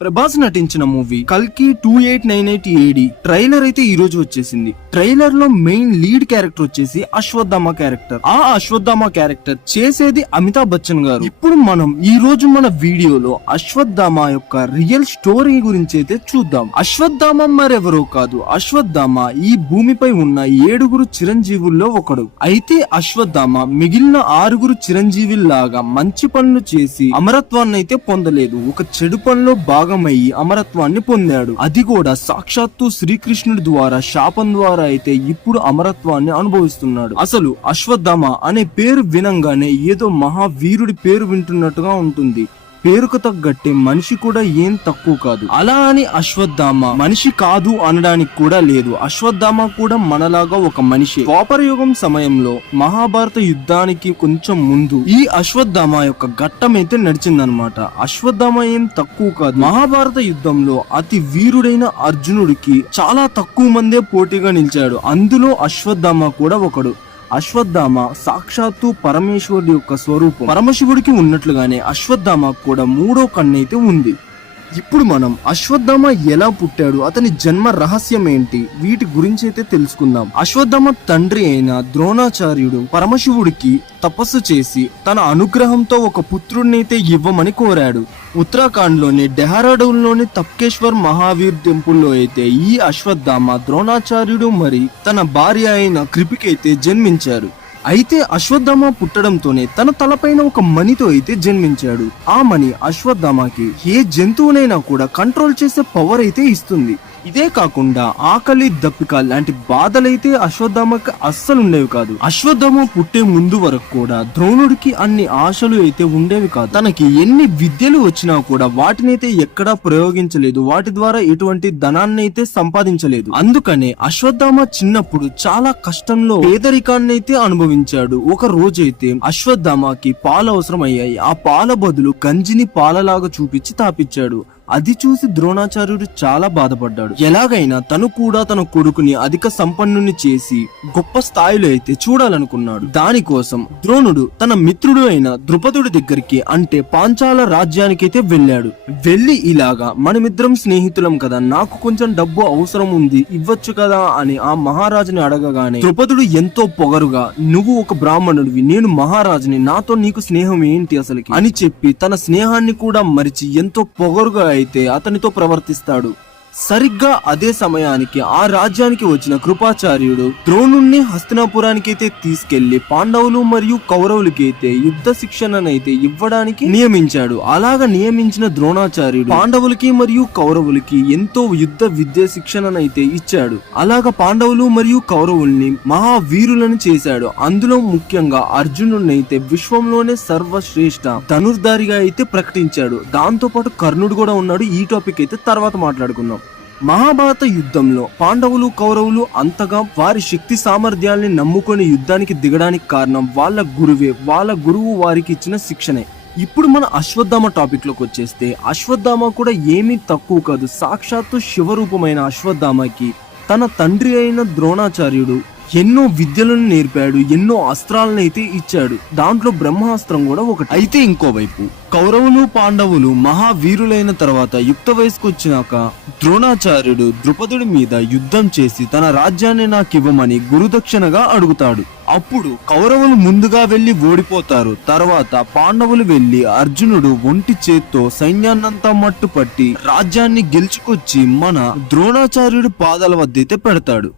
ప్రభాస్ నటించిన మూవీ కల్కి 2898 AD trailer అయితే ఈ రోజు వచ్చేసింది. ట్రైలర్ లో మెయిన్ లీడ్ క్యారెక్టర్ వచ్చేసి అశ్వత్థామ క్యారెక్టర్. ఆ అశ్వత్థామ క్యారెక్టర్ చేసేది అమితాబ్ బచ్చన్ గారు. ఇప్పుడు మనం ఈ రోజు మన వీడియోలో అశ్వత్థామ యొక్క రియల్ స్టోరీ గురించి అయితే చూద్దాం. అశ్వత్థామ మరెవరో కాదు, అశ్వత్థామ ఈ భూమిపై ఉన్న 7 చిరంజీవుల్లో ఒకడు. అయితే అశ్వత్థామ మిగిలిన 6 చిరంజీవిల్లాగా మంచి పనులు చేసి అమరత్వాన్ని అయితే పొందలేదు. ఒక చెడు పనిలో భాగమయ్యి అమరత్వాన్ని పొందాడు. అది కూడా సాక్షాత్తు శ్రీకృష్ణుడి ద్వారా శాపం ద్వారా అయితే ఇప్పుడు అమరత్వాన్ని అనుభవిస్తున్నాడు. అసలు అశ్వత్థామ అనే పేరు వినంగానే ఏదో మహావీరుడి పేరు వింటున్నట్టుగా ఉంటుంది. పేరుకు తగ్గట్టే మనిషి కూడా ఏం తక్కువ కాదు. అలా అని అశ్వత్థామ మనిషి కాదు అనడానికి కూడా లేదు. అశ్వత్థామ కూడా మనలాగా ఒక మనిషి. ద్వాపర యుగం సమయంలో మహాభారత యుద్ధానికి కొంచెం ముందు ఈ అశ్వత్థామ యొక్క ఘట్టం అయితే నడిచిందనమాట. అశ్వత్థామ ఏం తక్కువ కాదు. మహాభారత యుద్ధంలో అతి వీరుడైన అర్జునుడికి చాలా తక్కువ మందే పోటీగా నిలిచాడు. అందులో అశ్వత్థామ కూడా ఒకడు. అశ్వత్థామ సాక్షాత్తు పరమేశ్వరుడి యొక్క స్వరూపం. పరమశివుడికి ఉన్నట్లుగానే అశ్వత్థామ కూడా 3వ కన్ను అయితే ఉంది. ఇప్పుడు మనం అశ్వత్థామ ఎలా పుట్టాడు, అతని జన్మ రహస్యం ఏంటి, వీటి గురించి అయితే తెలుసుకుందాం. అశ్వత్థామ తండ్రి అయిన ద్రోణాచార్యుడు పరమశివుడికి తపస్సు చేసి తన అనుగ్రహంతో ఒక పుత్రుడిని అయితే ఇవ్వమని కోరాడు. ఉత్తరాఖండ్ లోని డెహ్రాడూన్ తప్కేశ్వర్ మహావీర్ టెంపుల్ లో అయితే ఈ అశ్వత్థామ ద్రోణాచార్యుడు మరి తన భార్య అయిన కృపికి అయితే జన్మించారు. అయితే అశ్వత్థామ పుట్టడంతోనే తన తలపైన ఒక మణితో అయితే జన్మించాడు. ఆ మణి అశ్వత్థామకి ఏ జంతువునైనా కూడా కంట్రోల్ చేసే పవర్ అయితే ఇస్తుంది. ఇదే కాకుండా ఆకలి, దప్పిక లాంటి బాధలైతే అశ్వత్థామకి అస్సలు ఉండేవి కాదు. అశ్వత్థామ పుట్టే ముందు వరకు కూడా ద్రోణుడికి అన్ని ఆశలు అయితే ఉండేవి కాదు. తనకి ఎన్ని విద్యలు వచ్చినా కూడా వాటినైతే ఎక్కడా ప్రయోగించలేదు. వాటి ద్వారా ఎటువంటి ధనాన్ని అయితే సంపాదించలేదు. అందుకనే అశ్వత్థామ చిన్నప్పుడు చాలా కష్టంలో పేదరికాన్ని అయితే అనుభవించాడు. ఒక రోజైతే అశ్వత్థామకి పాలు అవసరం అయ్యాయి. ఆ పాల బదులు గంజిని పాలలాగా చూపించి తాపించాడు. అది చూసి ద్రోణాచార్యుడు చాలా బాధపడ్డాడు. ఎలాగైనా తను కూడా తన కొడుకుని అధిక సంపన్నుని చేసి గొప్ప స్థాయిలో అయితే చూడాలనుకున్నాడు. దానికోసం ద్రోణుడు తన మిత్రుడు అయిన ద్రుపదుడి దగ్గరికి, అంటే పాంచాల రాజ్యానికి అయితే వెళ్ళాడు. వెళ్ళి ఇలాగా మనమిద్దరం స్నేహితులం కదా, నాకు కొంచెం డబ్బు అవసరం ఉంది, ఇవ్వచ్చు కదా అని ఆ మహారాజుని అడగగానే ద్రుపదుడు ఎంతో పొగరుగా, నువ్వు ఒక బ్రాహ్మణుడివి, నేను మహారాజుని, నాతో నీకు స్నేహం ఏంటి అసలుకి అని చెప్పి తన స్నేహాన్ని కూడా మరిచి ఎంతో పొగరుగా అయితే అతనితో ప్రవర్తిస్తాడు. సరిగ్గా అదే సమయానికి ఆ రాజ్యానికి వచ్చిన కృపాచార్యుడు ద్రోణుణ్ణి హస్తినాపురానికి అయితే తీసుకెళ్లి పాండవులు మరియు కౌరవులకి అయితే యుద్ధ శిక్షణనైతే ఇవ్వడానికి నియమించాడు. అలాగా నియమించిన ద్రోణాచార్యుడు పాండవులకి మరియు కౌరవులకి ఎంతో యుద్ధ విద్య శిక్షణనైతే ఇచ్చాడు. అలాగా పాండవులు మరియు కౌరవుల్ని మహావీరులను చేశాడు. అందులో ముఖ్యంగా అర్జునుడినైతే విశ్వంలోనే సర్వశ్రేష్ఠ ధనుర్ధారిగా అయితే ప్రకటించాడు. దాంతో పాటు కర్ణుడు కూడా ఉన్నాడు. ఈ టాపిక్ అయితే తర్వాత మాట్లాడుకుందాం. మహాభారత యుద్ధంలో పాండవులు కౌరవులు అంతగా వారి శక్తి సామర్థ్యాల్ని నమ్ముకొని యుద్ధానికి దిగడానికి కారణం వాళ్ళ గురువే. వాళ్ళ గురువు వారికి ఇచ్చిన శిక్షణే. ఇప్పుడు మన అశ్వత్థామ టాపిక్ లోకి వచ్చేస్తే, అశ్వత్థామ కూడా ఏమీ తక్కువ కాదు. సాక్షాత్తు శివరూపమైన అశ్వత్థామకి తన తండ్రి అయిన ద్రోణాచార్యుడు ఎన్నో విద్యలను నేర్పాడు, ఎన్నో అస్త్రాలను అయితే ఇచ్చాడు. దాంట్లో బ్రహ్మాస్త్రం కూడా ఒకటి. అయితే ఇంకోవైపు కౌరవులు పాండవులు మహావీరులైన తర్వాత యుక్త వయసుకు వచ్చినాక ద్రోణాచార్యుడు ద్రుపదుడి మీద యుద్ధం చేసి తన రాజ్యాన్ని నాకు ఇవ్వమని గురుదక్షిణగా అడుగుతాడు. అప్పుడు కౌరవులు ముందుగా వెళ్లి ఓడిపోతారు. తర్వాత పాండవులు వెళ్లి అర్జునుడు ఒంటి చేత్తో సైన్యాన్నంతా మట్టుపట్టి రాజ్యాన్ని గెలుచుకొచ్చి మన ద్రోణాచార్యుడి పాదాల వద్ద అయితే పెడతాడు.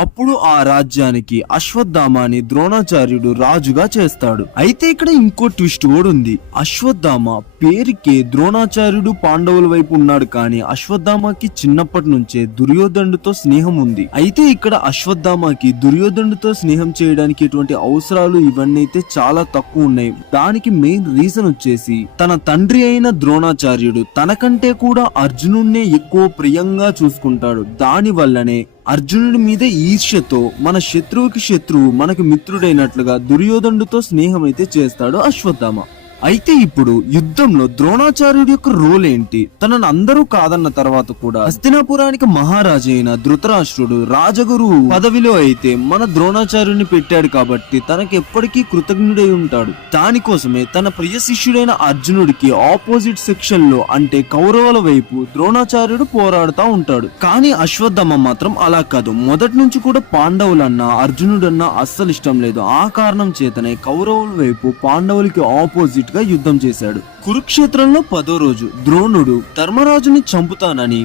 అప్పుడు ఆ రాజ్యానికి అశ్వత్థామని ద్రోణాచార్యుడు రాజుగా చేస్తాడు. అయితే ఇక్కడ ఇంకో ట్విస్ట్ కూడా ఉంది. అశ్వత్థామ పేరుకే ద్రోణాచార్యుడు పాండవుల వైపు ఉన్నాడు, కానీ అశ్వత్థామకి చిన్నప్పటి నుంచే దుర్యోధనుడితో స్నేహం ఉంది. అయితే ఇక్కడ అశ్వత్థామకి దుర్యోధనుడితో స్నేహం చేయడానికి ఎటువంటి అవసరాలు ఇవన్నీ అయితే చాలా తక్కువ ఉన్నాయి. దానికి మెయిన్ రీజన్ వచ్చేసి తన తండ్రి అయిన ద్రోణాచార్యుడు తనకంటే కూడా అర్జునుడినే ఎక్కువ ప్రియంగా చూసుకుంటాడు. దాని వల్లనే అర్జునుడి మీద ఈర్ష్యతో మన శత్రువుకి శత్రువు మనకి మిత్రుడైనట్లుగా దుర్యోధనుడితో స్నేహం అయితే చేస్తాడు అశ్వత్థామ. అయితే ఇప్పుడు యుద్ధంలో ద్రోణాచార్యుడి యొక్క రోల్ ఏంటి? తనను అందరూ కాదన్న తర్వాత కూడా హస్తినాపురానికి మహారాజు అయిన ధృతరాష్ట్రుడు రాజగురు పదవిలో అయితే మన ద్రోణాచార్యుని పెట్టాడు కాబట్టి తనకి ఎప్పటికీ కృతజ్ఞుడై ఉంటాడు. దానికోసమే తన ప్రియ శిష్యుడైన అర్జునుడికి ఆపోజిట్ సెక్షన్ లో అంటే కౌరవుల వైపు ద్రోణాచార్యుడు పోరాడుతూ ఉంటాడు. కానీ అశ్వత్థామ మాత్రం అలా కాదు. మొదటి నుంచి కూడా పాండవులన్నా అర్జునుడన్నా అస్సలు ఇష్టం లేదు. ఆ కారణం చేతనే కౌరవుల వైపు పాండవులకి ఆపోజిట్ గా యుద్ధం చేశాడు. కురుక్షేత్రంలో 10వ రోజు ద్రోణుడు ధర్మరాజుని చంపుతానని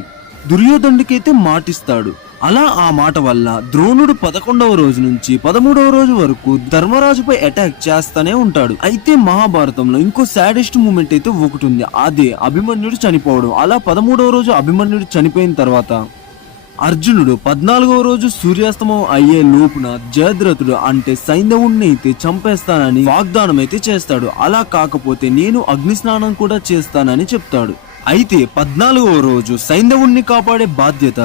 దుర్యోధనుడికైతే మాటిస్తాడు. అలా ఆ మాట వల్ల ద్రోణుడు 11వ రోజు నుంచి 13వ రోజు వరకు ధర్మరాజుపై అటాక్ చేస్తానే ఉంటాడు. అయితే మహాభారతంలో ఇంకో సాడెస్ట్ మూమెంట్ అయితే ఒకటి ఉంది. అదే అభిమన్యుడు చనిపోవడం. అలా 13వ రోజు అభిమన్యుడు చనిపోయిన తర్వాత అర్జునుడు 14వ రోజు సూర్యాస్తమం అయ్యే లోపున జయద్రథుడు అంటే సైంధవుణ్ణి అయితే చంపేస్తానని వాగ్దానం అయితే చేస్తాడు. అలా కాకపోతే నేను అగ్ని స్నానం కూడా చేస్తానని చెప్తాడు. అయితే 14వ రోజు సైంధవుణ్ణి కాపాడే బాధ్యత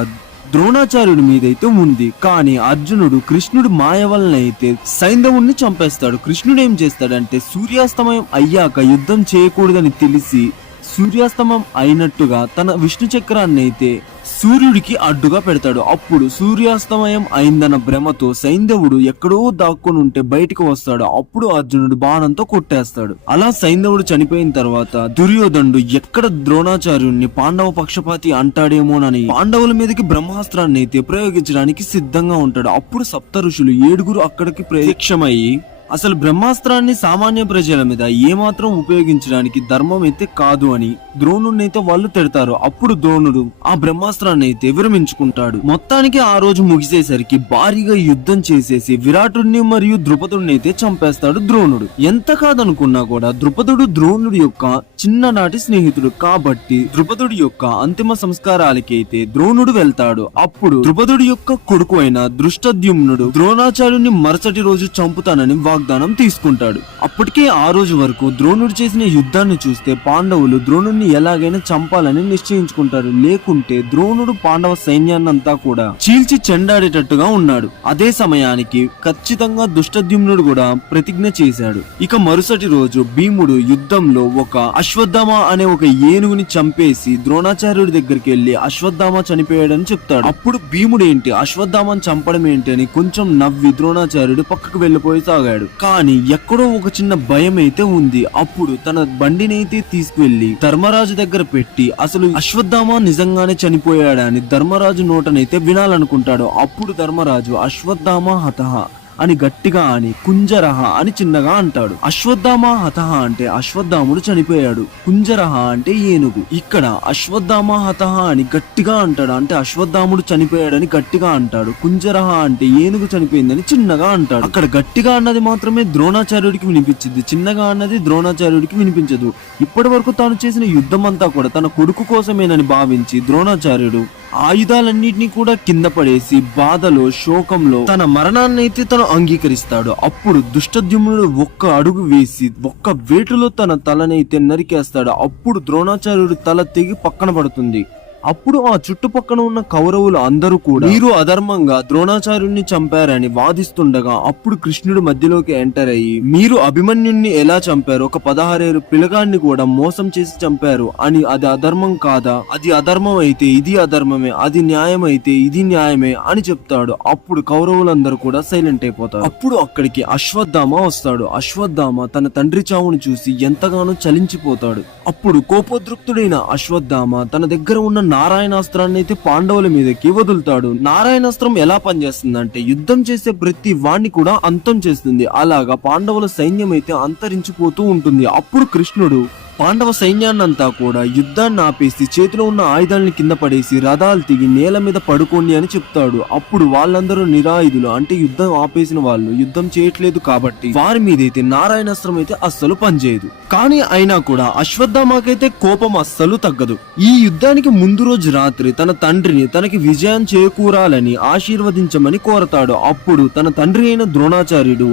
ద్రోణాచార్యుడి మీదైతే ఉంది. కానీ అర్జునుడు కృష్ణుడు మాయ వలన అయితే సైంధవుణ్ణి చంపేస్తాడు. కృష్ణుడు ఏం చేస్తాడంటే సూర్యాస్తమయం అయ్యాక యుద్ధం చేయకూడదని తెలిసి సూర్యాస్తమం అయినట్టుగా తన విష్ణు చక్రాన్ని అయితే సూర్యుడికి అడ్డుగా పెడతాడు. అప్పుడు సూర్యాస్తమయం అయిందన్న భ్రమతో సైంధవుడు ఎక్కడో దాక్కుని ఉంటే బయటకు వస్తాడు. అప్పుడు అర్జునుడు బాణంతో కొట్టేస్తాడు. అలా సైంధవుడు చనిపోయిన తర్వాత దుర్యోధనుడు ఎక్కడ ద్రోణాచార్యుడిని పాండవ పక్షపాతి అంటాడేమోనని పాండవుల మీదకి బ్రహ్మాస్త్రాన్ని అయితే ప్రయోగించడానికి సిద్ధంగా ఉంటాడు. అప్పుడు సప్త ఋషులు 7 అక్కడికి ప్రత్యక్షమయ్యి అసలు బ్రహ్మాస్త్రాన్ని సామాన్య ప్రజల మీద ఏమాత్రం ఉపయోగించడానికి ధర్మం అయితే కాదు అని ద్రోణుడిని అయితే వాళ్ళు తిడతారు. అప్పుడు ద్రోణుడు ఆ బ్రహ్మాస్త్రాన్ని అయితే విరమించుకుంటాడు. మొత్తానికి ఆ రోజు ముగిసేసరికి భారీగా యుద్ధం చేసేసి విరాటుడిని మరియు ద్రుపదుడిని అయితే చంపేస్తాడు ద్రోణుడు. ఎంత కాదనుకున్నా కూడా ద్రుపదుడు ద్రోణుడి యొక్క చిన్ననాటి స్నేహితుడు కాబట్టి ద్రుపదుడి యొక్క అంతిమ సంస్కారాలకి అయితే ద్రోణుడు వెళ్తాడు. అప్పుడు ద్రుపదుడి యొక్క కొడుకు అయిన దృష్టద్యుమ్నుడు ద్రోణాచార్యుని మరుసటి రోజు చంపుతానని వాగ్దానం తీసుకుంటాడు. అప్పటికే ఆ రోజు వరకు ద్రోణుడు చేసిన యుద్ధాన్ని చూస్తే పాండవులు ద్రోణుడిని ఎలాగైనా చంపాలని నిశ్చయించుకుంటారు. లేకుంటే ద్రోణుడు పాండవ సైన్యాన్నంతా కూడా చీల్చి చెండాడేటట్టుగా ఉన్నాడు. అదే సమయానికి ఖచ్చితంగా దుష్టద్యుమ్నుడు కూడా ప్రతిజ్ఞ చేశాడు. ఇక మరుసటి రోజు భీముడు యుద్ధంలో ఒక అశ్వత్థామ అనే ఒక ఏనుగుని చంపేసి ద్రోణాచార్యుడి దగ్గరికి వెళ్లి అశ్వత్థామ చనిపోయాడని చెప్తాడు. అప్పుడు భీముడు ఏంటి అశ్వత్థామని చంపడం ఏంటి అని కొంచెం నవ్వి ద్రోణాచార్యుడు పక్కకు వెళ్లిపోయి సాగాడు. కానీ ఎక్కడో ఒక చిన్న భయం అయితే ఉంది. అప్పుడు తన బండిని అయితే తీసుకువెళ్లి ధర్మరాజు దగ్గర పెట్టి అసలు అశ్వత్థామ నిజంగానే చనిపోయాడని ధర్మరాజు నోటనైతే వినాలనుకుంటాడు. అప్పుడు ధర్మరాజు అశ్వత్థామ హతః అని గట్టిగా అని కుంజరహ అని చిన్నగా అంటాడు. అశ్వత్థామ హతః అంటే అశ్వత్థాముడు చనిపోయాడు, కుంజరహ అంటే ఏనుగు. ఇక్కడ అశ్వత్థామ హతః అని గట్టిగా అంటాడు అంటే అశ్వత్థాముడు చనిపోయాడని గట్టిగా అంటాడు. కుంజరహ అంటే ఏనుగు చనిపోయిందని చిన్నగా అంటాడు. అక్కడ గట్టిగా అన్నది మాత్రమే ద్రోణాచార్యుడికి వినిపించింది, చిన్నగా అన్నది ద్రోణాచార్యుడికి వినిపించదు. ఇప్పటి వరకు తాను చేసిన యుద్ధం అంతా కూడా తన కొడుకు కోసమేనని భావించి ద్రోణాచార్యుడు ఆయుధాలన్నిటినీ కూడా కింద పడేసి బాధలో శోకంలో తన మరణాన్నైతే తను అంగీకరిస్తాడు. అప్పుడు దుష్టద్యుమ్నుడు ఒక్క అడుగు వేసి ఒక్క వేటులో తన తలనైతే నరికేస్తాడు. అప్పుడు ద్రోణాచార్యుడి తల తెగి పక్కన పడుతుంది. అప్పుడు ఆ చుట్టుపక్కన ఉన్న కౌరవులు అందరూ కూడా మీరు అధర్మంగా ద్రోణాచార్యుడిని చంపారని వాదిస్తుండగా అప్పుడు కృష్ణుడు మధ్యలోకి ఎంటర్ అయ్యి మీరు అభిమన్యుణ్ణి ఎలా చంపారు, ఒక 16 పిల్లగాన్ని కూడా మోసం చేసి చంపారు అని అది అధర్మం కాదా, అది అధర్మం అయితే ఇది అధర్మమే, అది న్యాయం అయితే ఇది న్యాయమే అని చెప్తాడు. అప్పుడు కౌరవులందరూ కూడా సైలెంట్ అయిపోతారు. అప్పుడు అక్కడికి అశ్వత్థామ వస్తాడు. అశ్వత్థామ తన తండ్రి చావును చూసి ఎంతగానో చలించిపోతాడు. అప్పుడు కోపోద్రుక్తుడైన అశ్వత్థామ తన దగ్గర ఉన్న నారాయణాస్త్రాన్ని అయితే పాండవుల మీదకి వదులుతాడు. నారాయణాస్త్రం ఎలా పనిచేస్తుందంటే యుద్ధం చేసే ప్రతి వాణ్ణి కూడా అంతం చేస్తుంది. అలాగా పాండవుల సైన్యం అయితే అంతరించిపోతూ ఉంటుంది. అప్పుడు కృష్ణుడు పాండవ సైన్యాన్నంతా కూడా యుద్ధాన్ని ఆపేసి చేతిలో ఉన్న ఆయుధాలని కింద పడేసి రథాలు దిగి నేల మీద పడుకోండి అని చెప్తాడు. అప్పుడు వాళ్ళందరూ నిరాయుధులు అంటే యుద్ధం ఆపేసిన వాళ్ళు, యుద్ధం చేయట్లేదు కాబట్టి వారి మీదైతే నారాయణాస్త్రం అయితే అస్సలు పనిచేయదు. కానీ అయినా కూడా అశ్వత్థామకైతే కోపం అస్సలు తగ్గదు. ఈ యుద్ధానికి ముందు రోజు రాత్రి తన తండ్రిని తనకి విజయం చేకూరాలని ఆశీర్వదించమని కోరతాడు. అప్పుడు తన తండ్రి అయిన ద్రోణాచార్యుడు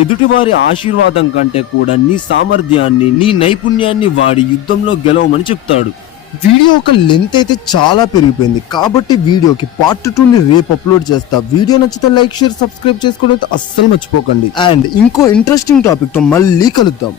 ఎదుటివారి ఆశీర్వాదం కంటే కూడా నీ సామర్థ్యాన్ని నీ నైపుణ్యాన్ని వాడి యుద్ధంలో గెలవమని చెప్తాడు. వీడియో ఒక లెంత్ అయితే చాలా పెరిగిపోయింది కాబట్టి వీడియోకి పార్ట్ 2ని రేపు అప్లోడ్ చేస్తా. వీడియో నచ్చితే లైక్, షేర్, సబ్స్క్రైబ్ చేసుకోవడం అస్సలు మర్చిపోకండి. అండ్ ఇంకో ఇంట్రెస్టింగ్ టాపిక్ తో మళ్ళీ కలుద్దాం.